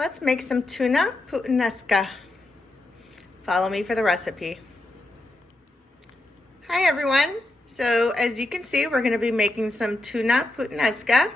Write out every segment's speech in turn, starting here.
Let's make some tuna puttanesca. Follow me for the recipe. Hi everyone. So as you can see, we're going to be making some tuna puttanesca.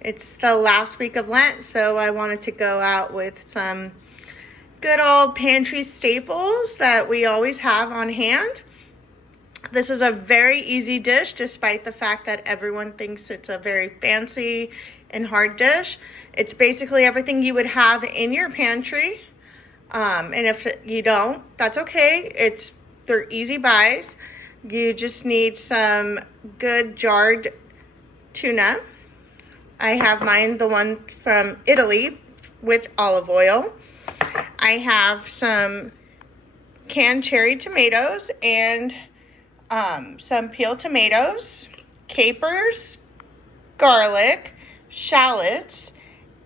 It's the last week of Lent, so I wanted to go out with some good old pantry staples that we always have on hand. This is a very easy dish, despite the fact that everyone thinks it's a very fancy and hard dish. It's basically everything you would have in your pantry. And if you don't, that's okay. They're easy buys. You just need some good jarred tuna. I have mine, the one from Italy with olive oil. I have some canned cherry tomatoes and some peeled tomatoes, capers, garlic, shallots,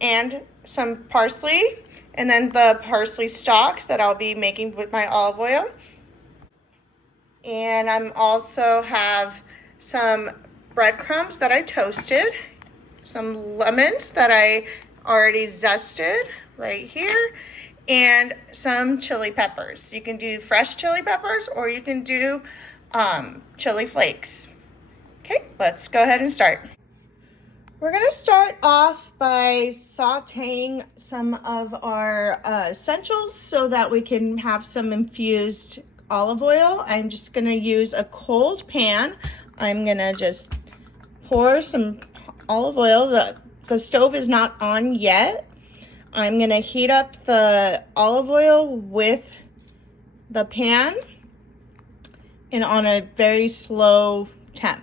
and some parsley, and then the parsley stalks that I'll be making with my olive oil. And I'm also have some breadcrumbs that I toasted, some lemons that I already zested right here, and some chili peppers. You can do fresh chili peppers or you can do chili flakes. Okay, let's go ahead and start. We're gonna start off by sauteing some of our essentials so that we can have some infused olive oil. I'm just gonna use a cold pan. I'm gonna just pour some olive oil. The stove is not on yet. I'm gonna heat up the olive oil with the pan and on a very slow temp.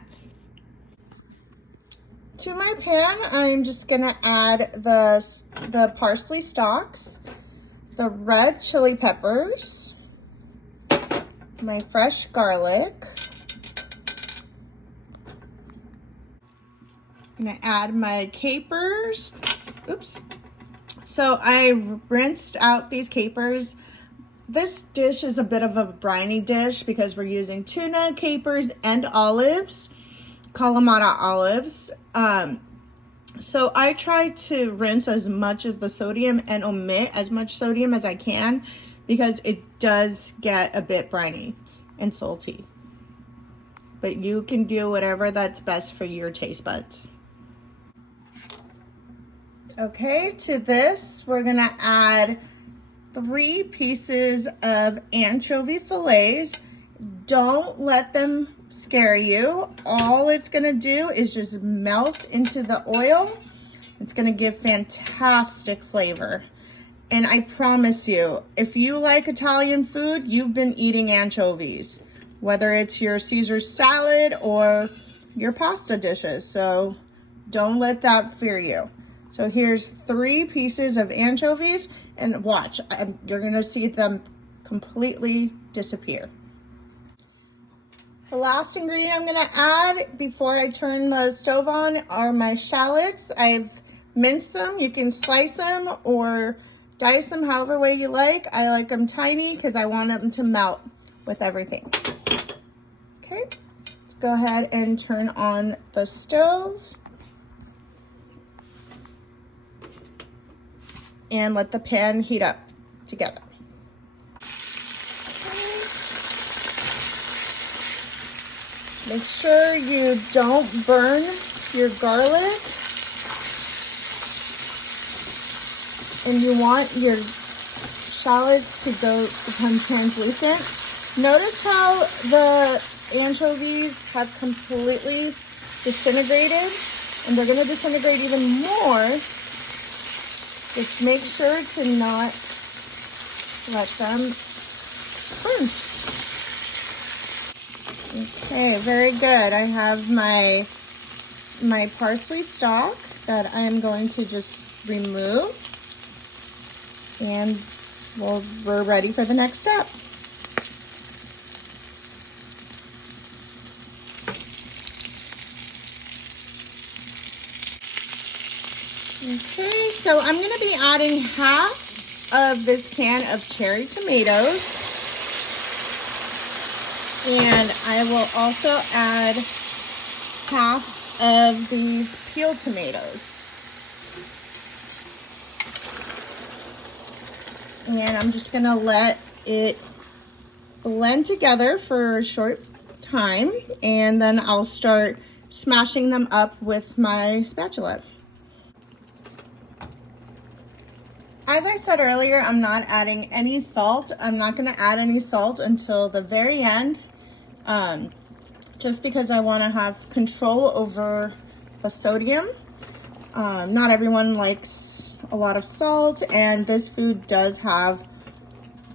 To my pan, I'm just gonna add the parsley stalks, the red chili peppers, my fresh garlic. I'm gonna add my capers. Oops. So I rinsed out these capers. This dish is a bit of a briny dish because we're using tuna, capers, and olives, Kalamata olives. So I try to rinse as much of the sodium and omit as much sodium as I can because it does get a bit briny and salty. But you can do whatever that's best for your taste buds. Okay, to this we're gonna add 3 pieces of anchovy fillets. Don't let them scare you. All it's gonna do is just melt into the oil. It's gonna give fantastic flavor. And I promise you, if you like Italian food, you've been eating anchovies, whether it's your Caesar salad or your pasta dishes. So don't let that fear you. So here's 3 pieces of anchovies, and watch, you're gonna see them completely disappear. The last ingredient I'm gonna add before I turn the stove on are my shallots. I've minced them. You can slice them or dice them however way you like. I like them tiny because I want them to melt with everything. Okay, let's go ahead and turn on the stove and let the pan heat up together. Make sure you don't burn your garlic, and you want your shallots to become translucent. Notice how the anchovies have completely disintegrated, and they're gonna disintegrate even more. Just make sure to not let them burn. Okay, very good. I have my parsley stalk that I am going to just remove, and we're ready for the next step. Okay, so I'm going to be adding half of this can of cherry tomatoes. And I will also add half of these peeled tomatoes. And I'm just gonna let it blend together for a short time, and then I'll start smashing them up with my spatula. As I said earlier, I'm not adding any salt. I'm not gonna add any salt until the very end, just because I wanna have control over the sodium. Not everyone likes a lot of salt, and this food does have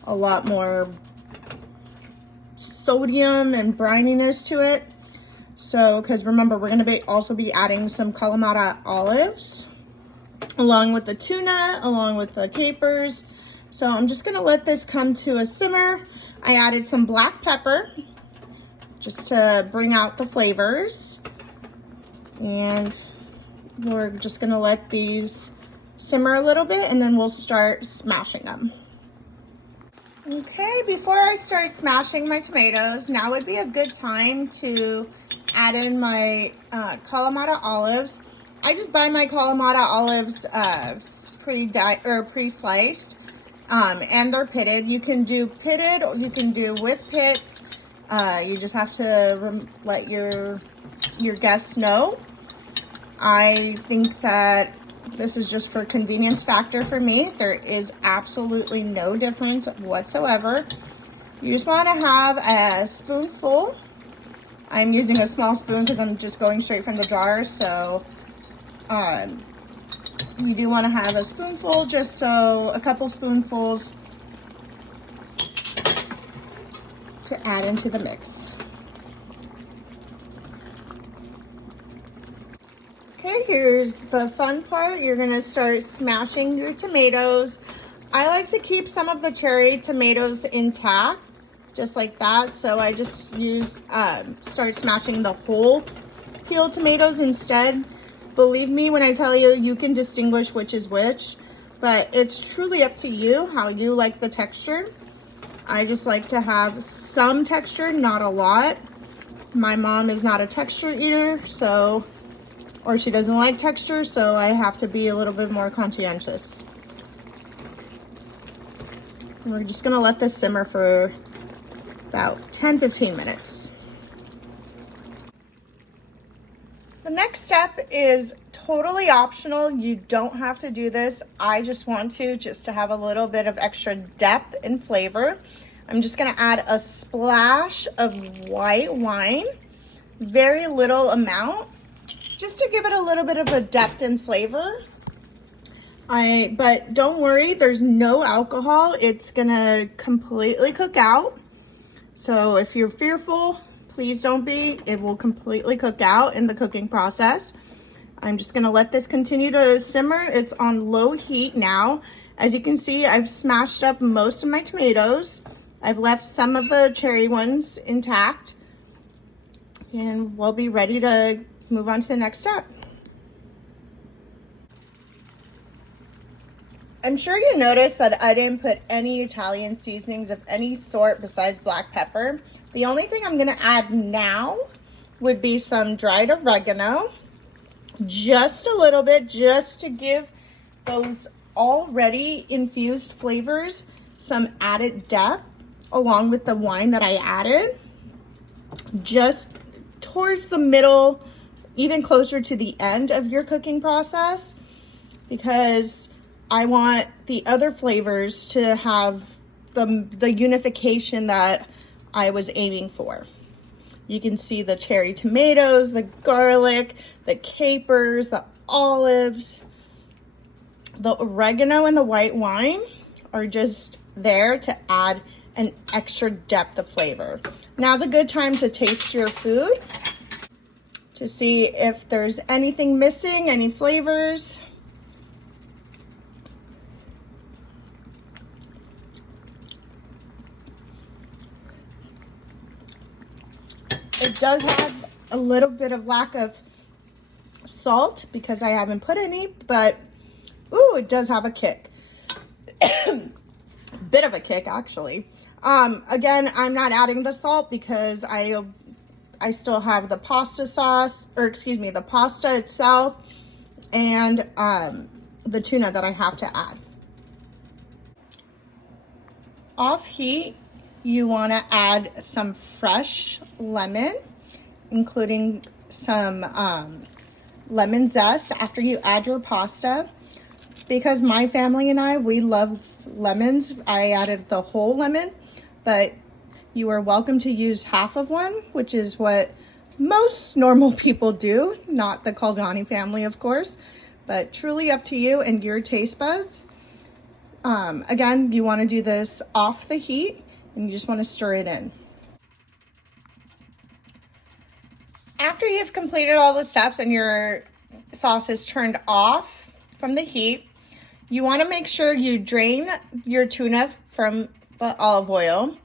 a lot more sodium and brininess to it. So, because remember, we're gonna also be adding some Kalamata olives along with the tuna, along with the capers. So I'm just gonna let this come to a simmer. I added some black pepper just to bring out the flavors. And we're just gonna let these simmer a little bit, and then we'll start smashing them. Okay, before I start smashing my tomatoes, now would be a good time to add in my Kalamata olives. I just buy my Kalamata olives pre-sliced, and they're pitted. You can do pitted, or you can do with pits. You just have to let your guests know. I think that this is just for convenience factor for me. There is absolutely no difference whatsoever. You just want to have a spoonful. I'm using a small spoon because I'm just going straight from the jar. So you do want to have a spoonful, just so a couple spoonfuls to add into the mix. Okay, here's the fun part. You're gonna start smashing your tomatoes. I like to keep some of the cherry tomatoes intact, just like that. So I just start smashing the whole peeled tomatoes instead. Believe me when I tell you, you can distinguish which is which, but it's truly up to you how you like the texture. I just like to have some texture, not a lot. My mom is not a texture eater, or she doesn't like texture, so I have to be a little bit more conscientious. We're just gonna let this simmer for about 10-15 minutes. The next step is totally optional. You don't have to do this. I just want to have a little bit of extra depth and flavor. I'm just gonna add a splash of white wine, very little amount, just to give it a little bit of a depth and flavor. But don't worry, there's no alcohol. It's gonna completely cook out. So if you're fearful, please don't be. It will completely cook out in the cooking process. I'm just gonna let this continue to simmer. It's on low heat now. As you can see, I've smashed up most of my tomatoes. I've left some of the cherry ones intact, and we'll be ready to move on to the next step. I'm sure you noticed that I didn't put any Italian seasonings of any sort besides black pepper. The only thing I'm gonna add now would be some dried oregano, just a little bit, just to give those already infused flavors some added depth, along with the wine that I added, just towards the middle, even closer to the end of your cooking process, because I want the other flavors to have the unification that I was aiming for. You can see the cherry tomatoes, the garlic, the capers, the olives, the oregano, and the white wine are just there to add an extra depth of flavor. Now's a good time to taste your food to see if there's anything missing, any flavors. It does have a little bit of lack of salt because I haven't put any, but ooh, it does have a kick. Bit of a kick, actually. Again, I'm not adding the salt because I still have the pasta sauce, or excuse me, the pasta itself, and the tuna that I have to add. off heat, you want to add some fresh lemon, including some lemon zest after you add your pasta. Because my family and I, we love lemons, I added the whole lemon, but you are welcome to use half of one, which is what most normal people do, not the Caldani family, of course, but truly up to you and your taste buds. Again, you want to do this off the heat and you just want to stir it in. After you've completed all the steps and your sauce is turned off from the heat, you want to make sure you drain your tuna from the olive oil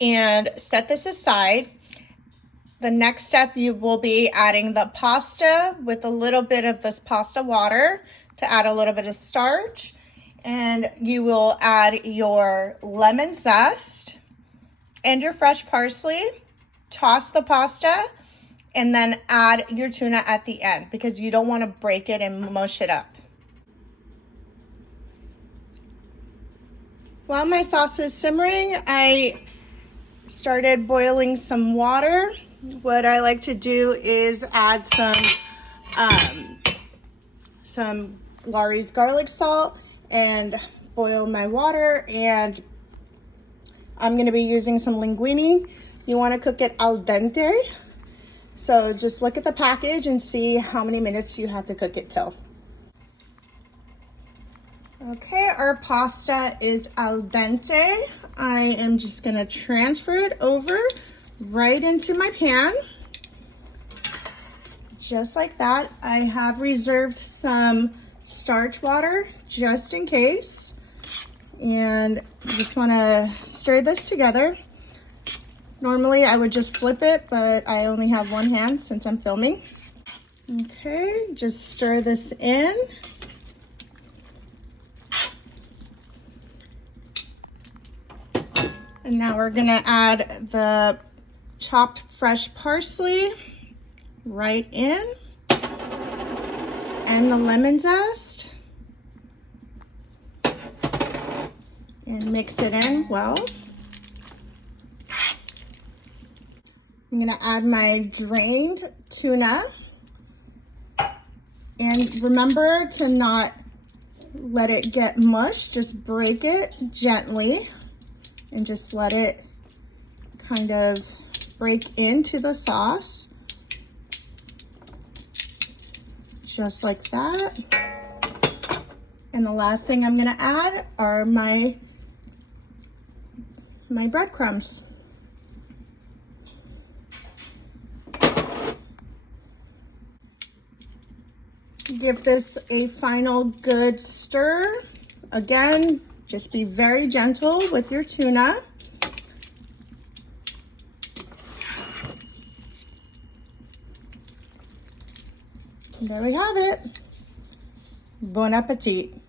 and set this aside. The next step, you will be adding the pasta with a little bit of this pasta water to add a little bit of starch. And you will add your lemon zest and your fresh parsley, toss the pasta, and then add your tuna at the end because you don't want to break it and mush it up. While my sauce is simmering, I started boiling some water. What I like to do is add some Lawry's garlic salt and boil my water, and I'm going to be using some linguine. You want to cook it al dente, so just look at the package and see how many minutes you have to cook it till. Okay, our pasta is al dente. I am just going to transfer it over right into my pan, just like that. I have reserved some starch water just in case, and just want to stir this together. Normally I would just flip it, but I only have one hand since I'm filming. Okay, just stir this in. And now we're gonna add the chopped fresh parsley right in, and the lemon zest, and mix it in well. I'm gonna add my drained tuna, and remember to not let it get mush, just break it gently and just let it kind of break into the sauce, just like that. And the last thing I'm gonna add are my breadcrumbs. Give this a final good stir. Again, just be very gentle with your tuna. There we have it. Bon appetit.